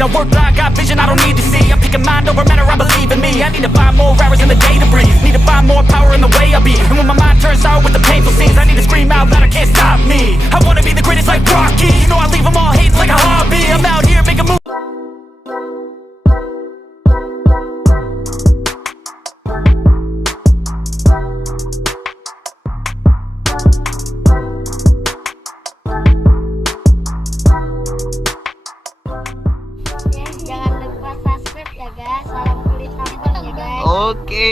speed. I work blind, got vision I don't need to see. I'm picking mind over matter, I believe in me. I need to find more hours in the day to breathe. Need to find more power in the way I be. And when my mind turns sour with the painful scenes, I need to scream out loud, I can't stop me. I wanna be the greatest like Rocky. You know I leave them all hating like a hobby. I'm out here making moves. Jangan lupa subscribe ya guys. Salam Kuli Tambang ya guys. Oke.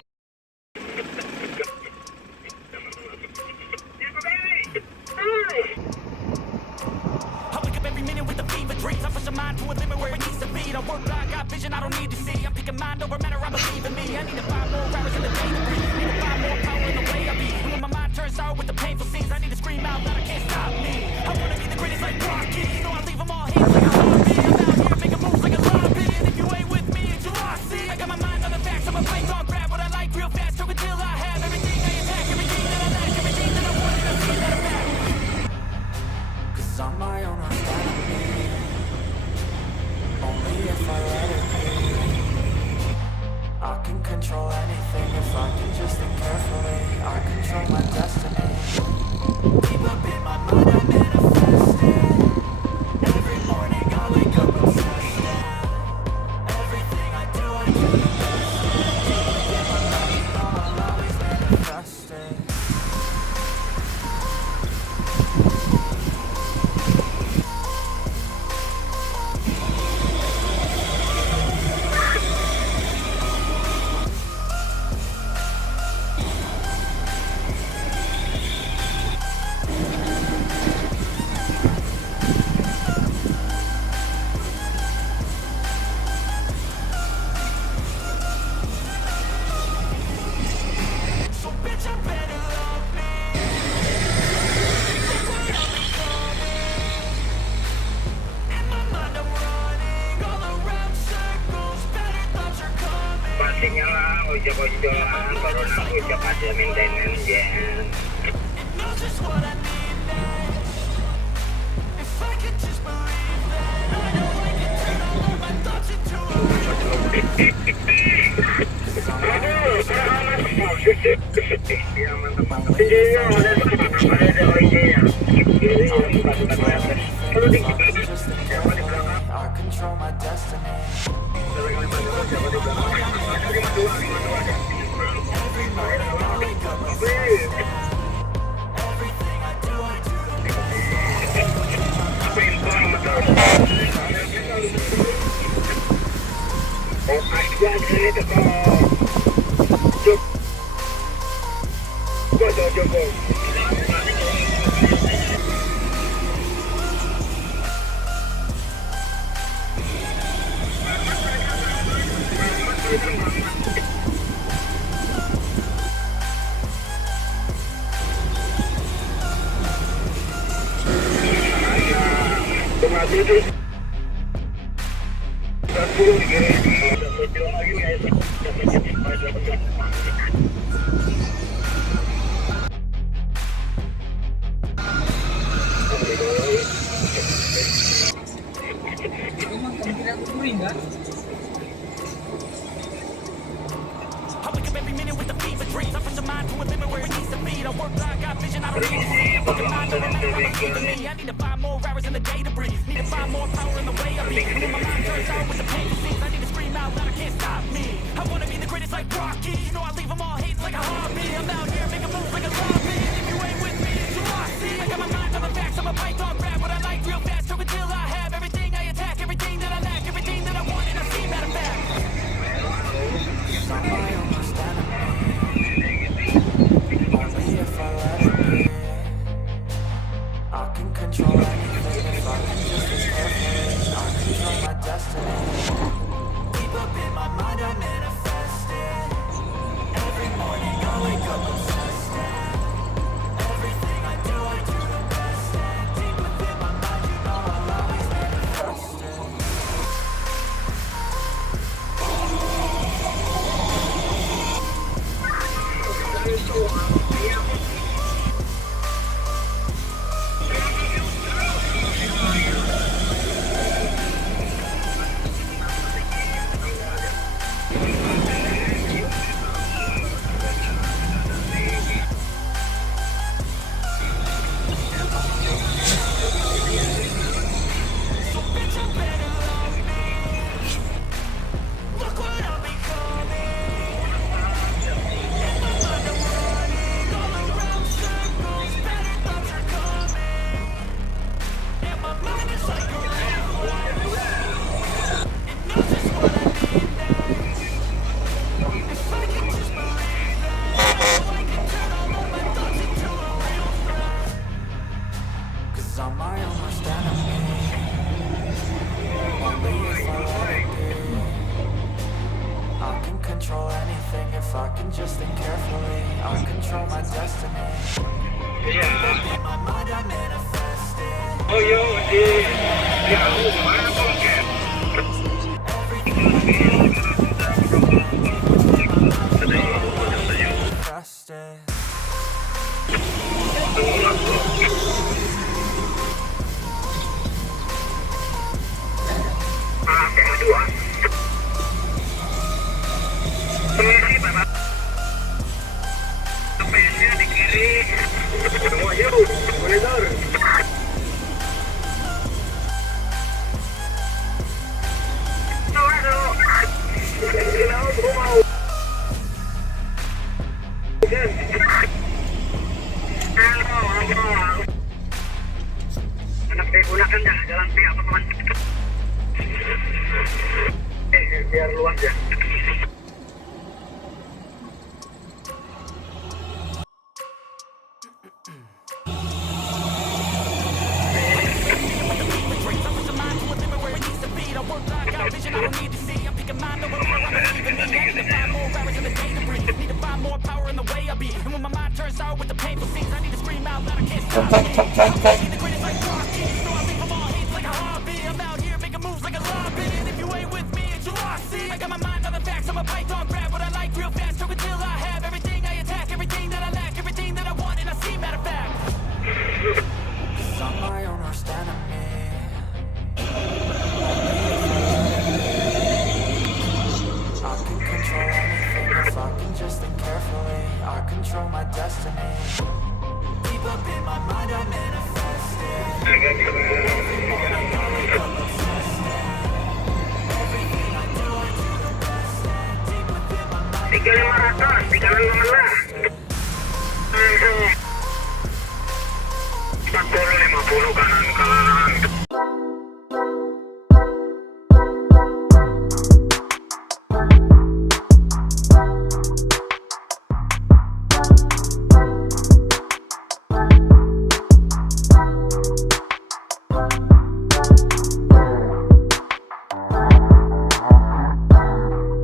I wake up every minute with the fever dreams. I push my mind to a limit where it needs to be. I work blind, got vision I don't need to see. I'm picking mind over matter, I believe in me. I need to find more hours in the day to breathe. Need to find more power in the way I be. And when my mind turns sour with the painful scenes, I need to scream out loud, I can't stop me. I wanna be the greatest like Rocky. You know I leave them all hating like a hobby. I'm out here making moves like a lobby. And if you ain't with me, it's your loss. See, I got my mind on the facts. I'm a python, grab what I like real fast. Choke until I have everything I attack, everything that I lack, everything that I want, and I see that I'm back. 'Cause I'm my own worst enemy. Only if I let it be. I can control anything if I can just think carefully. I control my destiny. Deep up in my mind I manifest it. Every morning I wake up obsessed. Everything I do the best. Deep in my mind you know I'll always manifest it. So bitch, I better love me. In my mind I'm running all around circles. Better thoughts are coming. Pastinya lah ojek-ojekan, corona ojek ada maintenance ya. It knows just what I need next. If I could just believe that, I know I can turn all of my thoughts into a Ya mantap. Iya, ada ojeknya. Kalau di siapa di belakang? I control my destiny. Siapa di belakang? Ada 52 ada. Every morning I wake up obsessed. Everything I do the best. Apa info yang betul? Oh, ada sini tuh. Coba. I wake up every minute with the fever dreams. I push my mind to a limit where it needs to be. I work blind, got vision I don't need to see. I'm fucking mind over matter, I believe in me. I need to find more hours in the day to breathe. Need to find more power in the way I be. And when my mind turns sour with the painful scenes, I need to scream out loud, I can't stop me. I wanna be the greatest like Rocky. You know I leave them all hating like a hobby. I'm out here making moves like a lobby. And if you ain't with me, it's your loss. See, I got my mind on the facts. I'm a python, grab what I like real fast. Choke until I have everything I attack, everything that I lack, everything that I want, and I see that I'm back. I'm my own worst enemy. Only if I let it be. I can control anything if I can just think carefully. I control my destiny. Deep up in my mind I manifest it. carefully. I control my destiny. Iya. In my mind I manifest it. Oh yo, di aku mana tuh kan? Trust it. Dua. Ini Bapak. Pesnya di kiri. Semua yuk, monitor. Aduh. Aku mau. Anak saya gunakan jalan pihak teman. Biar luas ya. Tiga 500, 3